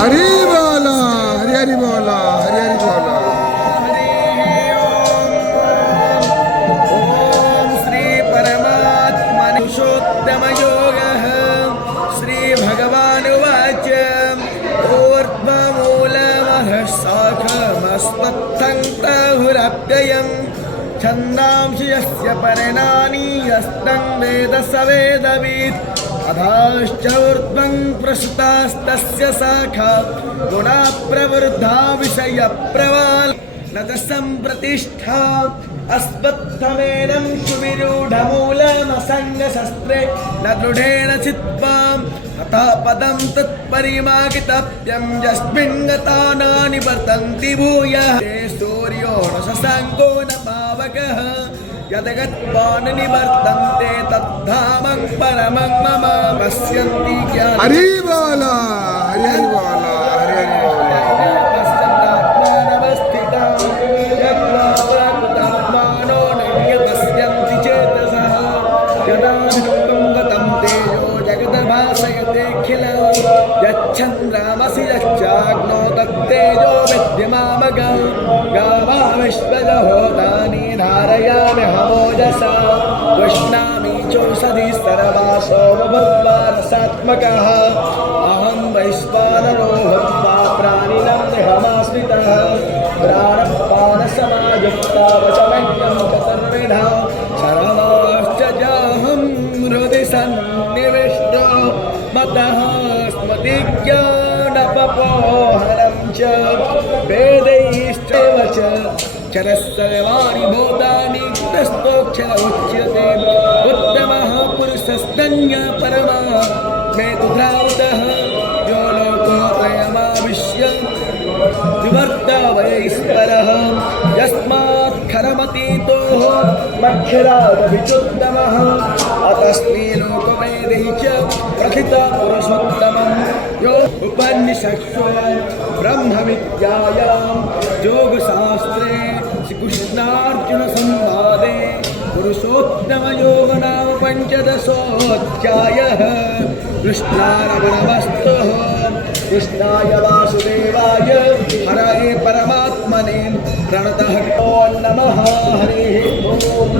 हरि बोला, हरि हरि बोला, हरि हरि बोला। ओम श्री परमात्मने पुरुषोत्तम योगः श्री भगवानुवाच ऊर्ध्वमूलमधः शाखमस्मत्थं तहुरव्ययम् छन्दांसि यस्य पर्णानि यस्तं वेद स वेदवित् अधाश्च ऊर्ध्वं प्रसृतास्तस्य शाखा गुणा प्रवृद्धा विषयप्रवाल न च सम्प्रतिष्ठा अस्मत्थमेनं सुविरूढमूलमसङ्गशस्त्रे न दृढेन चित्वाम् तथा पदं तत्परिमाकितव्यं यस्मिन् गता न निवर्तन्ति भूयः ते सूर्यो न शशाङ्को न पावकः यद्गत्वा न निवर्तन्ते तद्धामं परमं मम पश्यन्ति ज्ञानं हरि बोला, हरि हरि बोला, हरि हरि बोला। पश्यन्तात्मानवस्थितं यत्वा प्राकृतात्मानो न पश्यन्ति चेतसः यदा विश्वं गतं तेजो जगद्भासयतेऽखिलं यच्छन्द्रामसि यच्चाग्नो तत्तेजो विद्यमामगं गावा विश्वजहोतानि धारयामि हमोजसा पुष्णामि चौषधि सर्वासो भूत्वा रसात्मकः अहं वैश्वानरो भूत्वा प्राणिनां देहमाश्रितः प्राणपानसमायुक्ता वचमन्यं चतुर्विधा सर्वाश्च जाहं हृदि सन्निविष्टो मतः स्मृतिज्ञानपपोहनं च वेदैश्चैव च चरस्सर्वाणि भूतानि तस्थोक्षर उच्यते उत्तमः पुरुषस्तन्य परमः मेतुधावतः यो लोकोत्रयमाविश्य विवर्ता वैश्वरः यस्मात् खरमतीतो मक्षरादविचुत्तमः अतस्मै लोकवेदै च प्रथितः पुरुषोत्तमं यो उपनिषत्सु ब्रह्मविद्यायां योगशास्त्रे श्रीकृष्णार्जुनसंवादे पुरुषोत्तमयोग नाम पञ्चदशोऽध्यायः कृष्णार्पणमस्तु कृष्णाय वासुदेवाय हरये परमात्मने प्रणतः नमः हरिः ओम्।